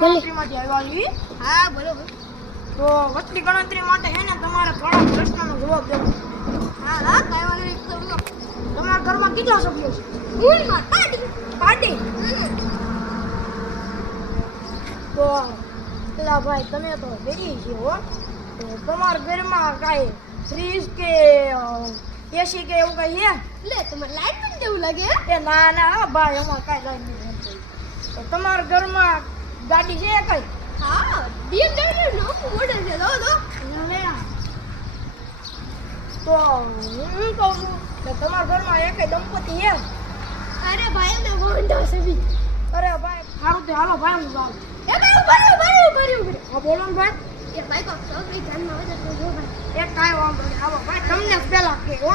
ગણતરીમાંથી આવ્યા છીએ. હા બરોબર. તો વસ્તી ગણતરી માટે છે ને તમારે થોડા પ્રશ્નનો જવાબ દેવો. હા હા કઈ વાંધો નહીં. તમારા ઘરમાં કેટલા સભ્યો છે? હું પાર્ટી. પાર્ટી. તો પેલા ભાઈ તમે તો બેરી છે હો. તો તમારા ઘરમાં કાંઈ ફ્રીજ કે એસી કે એવું કઈ છે? લે તમારે લાઈટ પણ દેવું લાગે. એ ના ના ભાઈ અમારે કાંઈ લાઈન નથી. તો તમારા ઘરમાં ગાડી છે કઈ? હા BMW નું મોડેલ છે. દો તો હું કહું છું કે તમારા ઘરમાં એકે દંપતી છે? અરે ભાઈ અમે હોન્ડા છે બી. અરે ભાઈ સારું તે હાલો ભાઈ હું જાઉં. એ ભાઈ ભર્યું. હા બોલો ને ભાઈ. એ ભાઈ કો છોકરી ધ્યાનમાં આવે તો જો ભાઈ. એક કાંઈ વાંધો નહીં. હાલો ભાઈ તમને જ પહેલા કે હો.